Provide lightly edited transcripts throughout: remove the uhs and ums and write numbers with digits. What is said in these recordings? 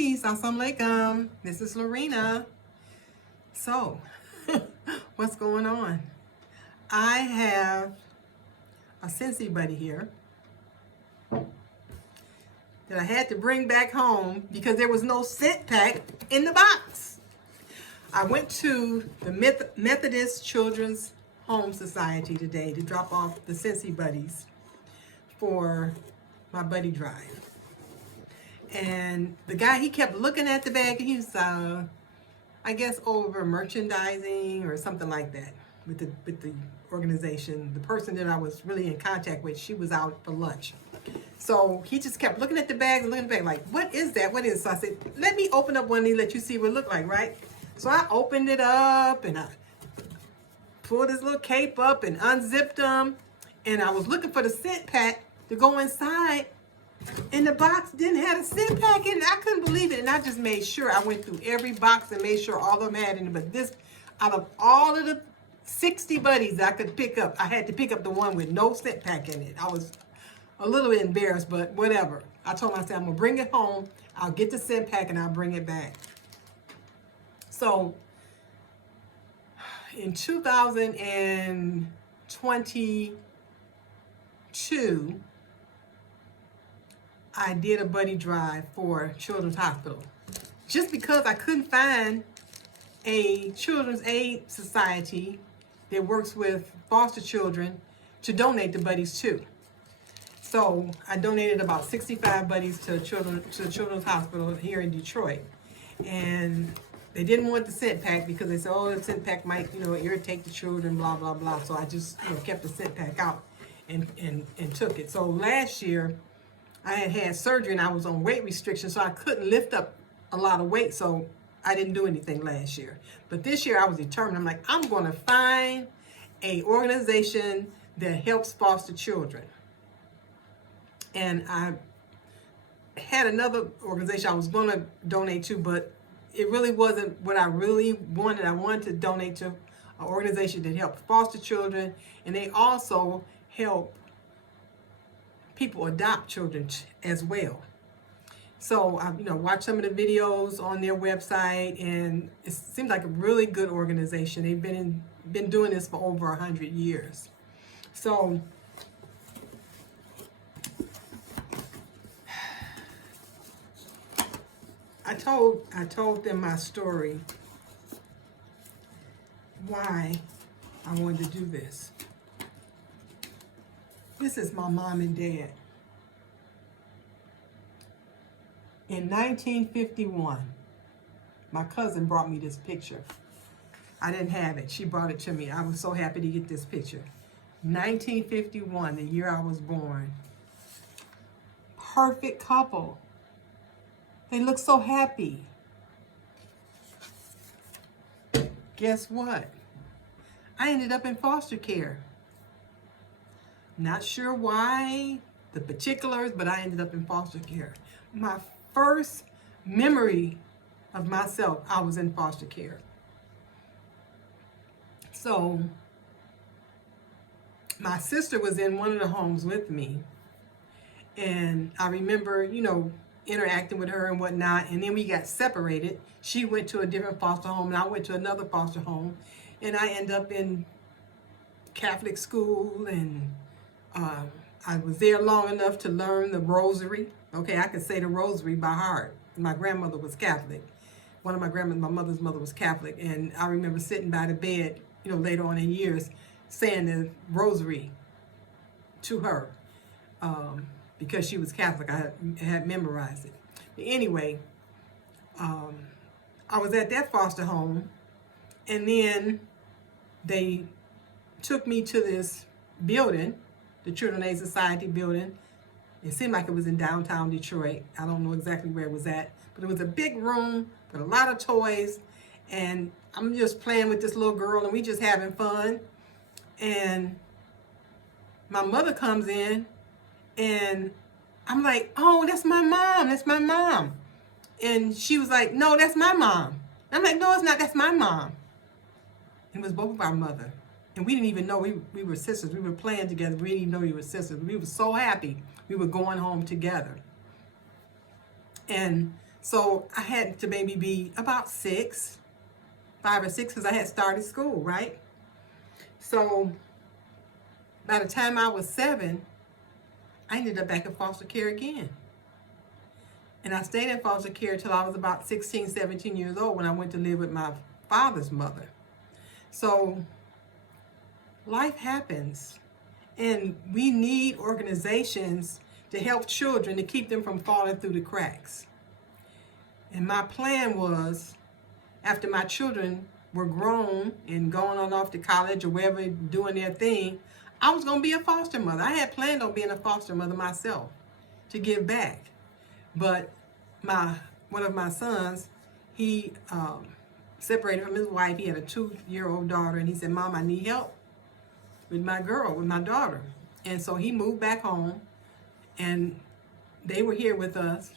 Peace. Assalamu alaikum. This is Lorena. So, what's going on? I have a Scentsy Buddy here that I had to bring back home because there was no scent pack in the box. I went to the Methodist Children's Home Society today to drop off the Scentsy Buddies for my buddy drive. And the guy, he kept looking at the bag. He was, I guess, over merchandising or something like that with the organization. The person that I was really in contact with, she was out for lunch. So he just kept looking at the bag and looking at the bag like, what is that? What is it? So I said, let me open up one of these, let you see what it looked like, right? So I opened it up and I pulled his little cape up and unzipped them. And I was looking for the scent pack to go inside. And the box didn't have a scent pack in it. I couldn't believe it. And I just made sure I went through every box and made sure all of them had in it. But this, out of all of the 60 buddies I could pick up, I had to pick up the one with no scent pack in it. I was a little bit embarrassed, but whatever. I told myself I'm going to bring it home. I'll get the scent pack and I'll bring it back. So in 2022, I did a buddy drive for Children's Hospital. Just because I couldn't find a Children's Aid Society that works with foster children to donate the buddies to. So I donated about 65 buddies to the Children's Hospital here in Detroit. And they didn't want the scent pack because they said, oh, the scent pack might, irritate the children, blah, blah, blah. So I just kept the scent pack out and took it. So last year, I had surgery and I was on weight restriction, so I couldn't lift up a lot of weight, so I didn't do anything last year. But this year I was determined. I'm like, I'm going to find an organization that helps foster children. And I had another organization I was going to donate to, but it really wasn't what I really wanted. I wanted to donate to an organization that helps foster children, and they also help people adopt children as well. So I, watched some of the videos on their website, and it seems like a really good organization. They've been doing this for over 100 years. So I told them my story, why I wanted to do this. This is my mom and dad. In 1951, my cousin brought me this picture. I didn't have it. She brought it to me. I was so happy to get this picture. 1951, the year I was born. Perfect couple. They look so happy. Guess what? I ended up in foster care. Not sure why, the particulars, but I ended up in foster care. My first memory of myself, I was in foster care. So my sister was in one of the homes with me. And I remember, interacting with her and whatnot. And then we got separated. She went to a different foster home and I went to another foster home. And I ended up in Catholic school, and I was there long enough to learn the rosary. Okay, I could say the rosary by heart. My grandmother was Catholic. One of my mother's mother was Catholic. And I remember sitting by the bed, later on in years, saying the rosary to her because she was Catholic. I had memorized it. But anyway, I was at that foster home, and then they took me to this building, the Children's Aid Society building. It seemed like it was in downtown Detroit. I don't know exactly where it was at, but it was a big room with a lot of toys, and I'm just playing with this little girl, and we just having fun. And my mother comes in, and I'm like, oh, that's my mom, that's my mom. And she was like, no, that's my mom. I'm like, no, it's not, that's my mom. It was both of our mother. And we didn't even know we were sisters. We were playing together. We didn't even know we were sisters. We were so happy we were going home together. And So I had to maybe be about 5 or 6, because I had started school, right? So by the time I was 7, I ended up back in foster care again. And I stayed in foster care till I was about 16, 17 years old when I went to live with my father's mother. So life happens, and we need organizations to help children, to keep them from falling through the cracks. And my plan was, after my children were grown and going on off to college or wherever, doing their thing, I was going to be a foster mother. I had planned on being a foster mother myself to give back. But one of my sons, he separated from his wife. He had a 2-year-old daughter, and he said, "Mom, I need help with my daughter." And so he moved back home, and they were here with us.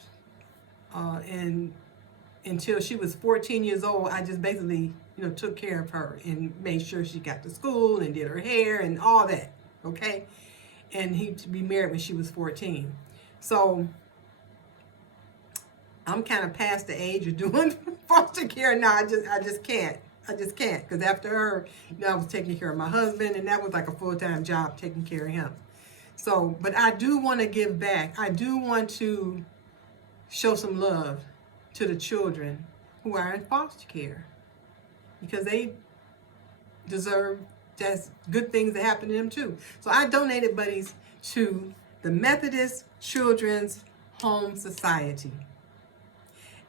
And until she was 14 years old, I just basically, took care of her and made sure she got to school and did her hair and all that, okay? And he to be married when she was 14. So I'm kind of past the age of doing foster care now. I just can't. Because after her, I was taking care of my husband, and that was like a full-time job, taking care of him. So, but I do want to give back. I do want to show some love to the children who are in foster care, because they deserve just good things to happen to them too. So I donated buddies to the Methodist Children's Home Society,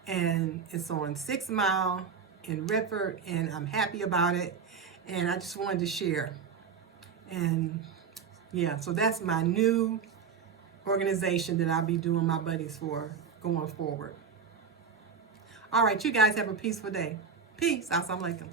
and it's on 6 Mile in Redford, and I'm happy about it, and I just wanted to share. And yeah, so that's my new organization that I'll be doing my buddies for going forward. All right, you guys have a peaceful day. Peace. Assalamu alaikum.